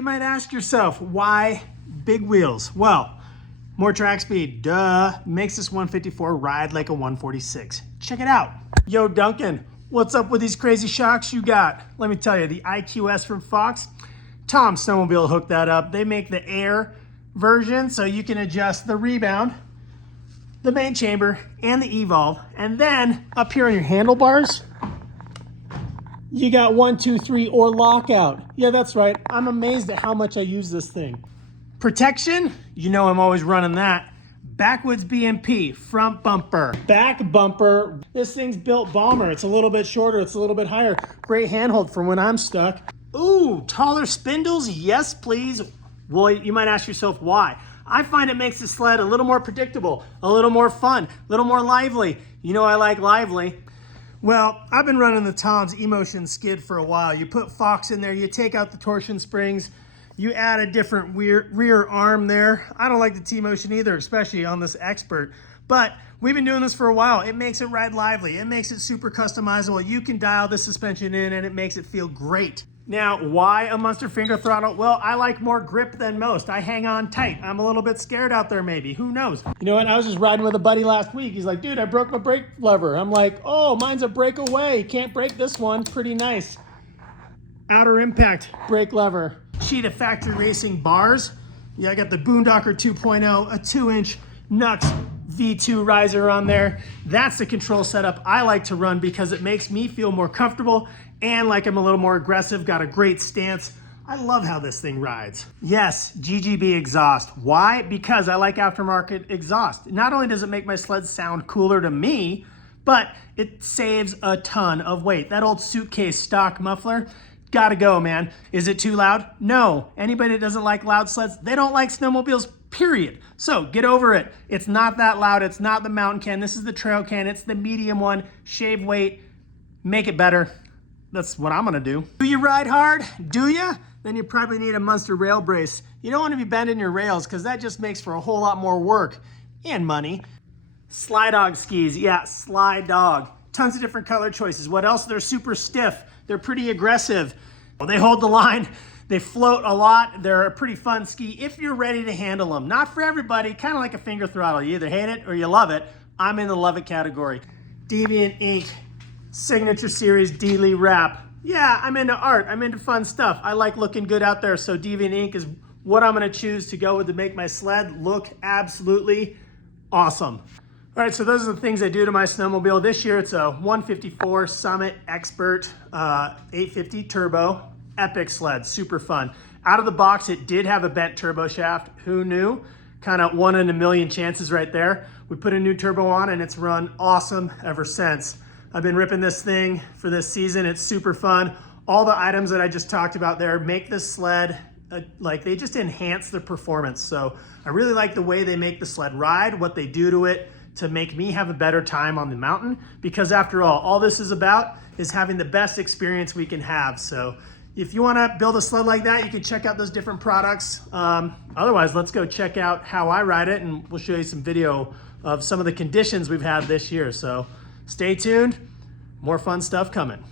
You might ask yourself, why big wheels? Well, more track speed, duh, makes this 154 ride like a 146. Check it out. Yo, Duncan, what's up with these crazy shocks you got? Let me tell you, the IQS from Fox, Tom Snowmobile hooked that up. They make the air version so you can adjust the rebound, the main chamber, and the evolve. And then up here on your handlebars, you got 1, 2, 3 or lockout. Yeah, that's right. I'm amazed at how much I use this thing. Protection, you know I'm always running that. Backwoods BMP, front bumper, back bumper. This thing's built bomber. It's a little bit shorter, it's a little bit higher. Great handhold for when I'm stuck. Ooh, taller spindles, yes please. Well, you might ask yourself why. I find it makes the sled a little more predictable, a little more fun, a little more lively. You know I like lively. Well, I've been running the Tom's Emotion skid for a while. You put Fox in there, you take out the torsion springs, you add a different rear arm there. I don't like the T-Motion either, especially on this Expert. But we've been doing this for a while. It makes it ride lively. It makes it super customizable. You can dial the suspension in and it makes it feel great. Now, why a Munster finger throttle? Well, I like more grip than most. I hang on tight. I'm a little bit scared out there maybe. Who knows? You know what? I was just riding with a buddy last week. He's like, dude, I broke my brake lever. I'm like, oh, mine's a breakaway. Can't break this one. Pretty nice. Outerimpact brake lever. Cheetah factory racing bars. Yeah, I got the Boondocker 2.0, a 2-inch Knucks V2 riser on there. That's the control setup I like to run because it makes me feel more comfortable and like I'm a little more aggressive, got a great stance. I love how this thing rides. Yes, GGB exhaust. Why? Because I like aftermarket exhaust. Not only does it make my sled sound cooler to me, but it saves a ton of weight. That old suitcase stock muffler, gotta go, man. Is it too loud? No. Anybody that doesn't like loud sleds, they don't like snowmobiles, period. So get over it. It's not that loud. It's not the mountain can. This is the trail can. It's the medium one. Shave weight, make it better. That's what I'm gonna do. Do you ride hard? Do ya? Then you probably need a Munster rail brace. You don't wanna be bending your rails because that just makes for a whole lot more work and money. Slydog skis, yeah, Slydog. Tons of different color choices. What else? They're super stiff. They're pretty aggressive. Well, they hold the line. They float a lot. They're a pretty fun ski if you're ready to handle them. Not for everybody, kind of like a finger throttle. You either hate it or you love it. I'm in the love it category. Deviant Ink, Signature Series DLEE wrap. Yeah, I'm into art. I'm into fun stuff. I like looking good out there, so Deviant Ink is what I'm gonna choose to go with to make my sled look absolutely awesome. All right, so those are the things I do to my snowmobile. This year it's a 154 Summit Expert 850 Turbo. Epic sled, super fun. Out of the box, it did have a bent turbo shaft. Who knew? Kind of 1 in a million chances right there. We put a new turbo on and it's run awesome ever since. I've been ripping this thing for this season. It's super fun. All the items that I just talked about there make this sled, like they just enhance the performance. So I really like the way they make the sled ride, what they do to it to make me have a better time on the mountain. Because after all this is about is having the best experience we can have. So if you wanna build a sled like that, you can check out those different products. Otherwise, let's go check out how I ride it and we'll show you some video of some of the conditions we've had this year. So stay tuned, more fun stuff coming.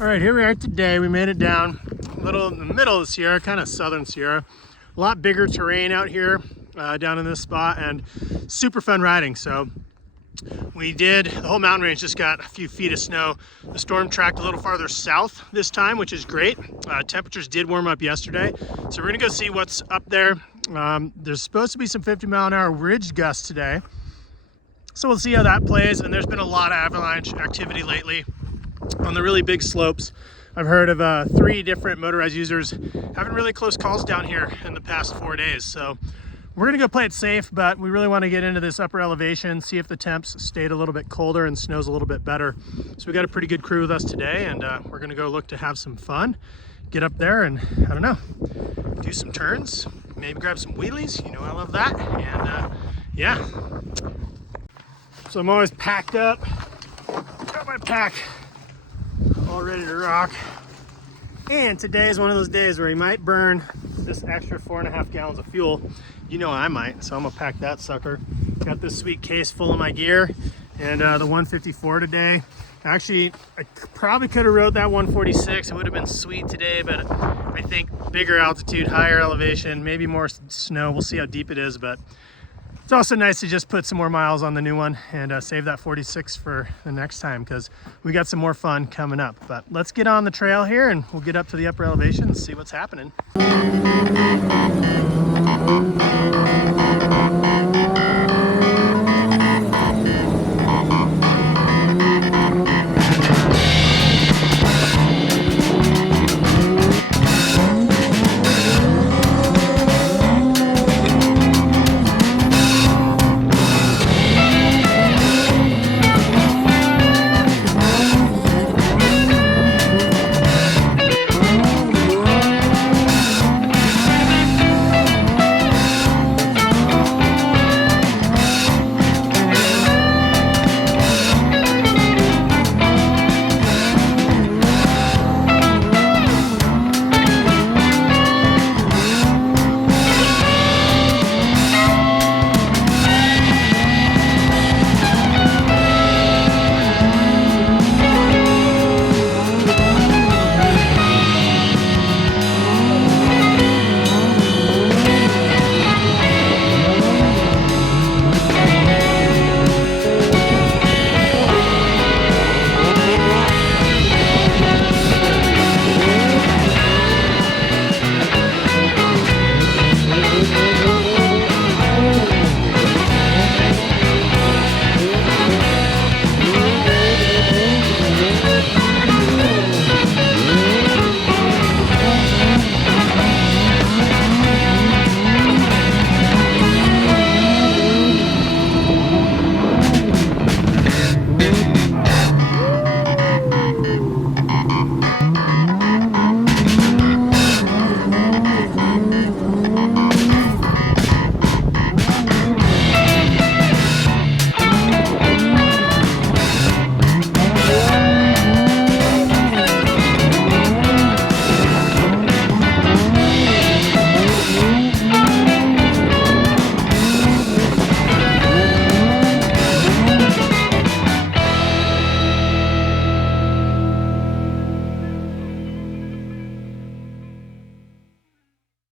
All right, here we are today. We made it down a little in the middle of the Sierra, kind of southern Sierra. A lot bigger terrain out here down in this spot and super fun riding. So we did, the whole mountain range just got a few feet of snow. The storm tracked a little farther south this time, which is great. Temperatures did warm up yesterday. So we're gonna go see what's up there. There's supposed to be some 50-mile-an-hour ridge gusts today. So we'll see how that plays. And there's been a lot of avalanche activity lately on the really big slopes. I've heard of 3 different motorized users having really close calls down here in the past 4 days. So We're gonna go play it safe, but we really wanna get into this upper elevation, see if the temps stayed a little bit colder and snow's a little bit better. So we got a pretty good crew with us today, and we're gonna go look to have some fun, get up there and, I don't know, do some turns, maybe grab some wheelies, you know I love that, and yeah. So I'm always packed up, got my pack all ready to rock. And today is one of those days where you might burn this extra 4.5 gallons of fuel. You know I might, so I'm gonna pack that sucker. Got this sweet case full of my gear, and the 154 today. Actually, I probably could have rode that 146. It would have been sweet today, but I think bigger altitude, higher elevation, maybe more snow. We'll see how deep it is, but it's also nice to just put some more miles on the new one and save that 46 for the next time, because we got some more fun coming up. But let's get on the trail here and we'll get up to the upper elevation and see what's happening.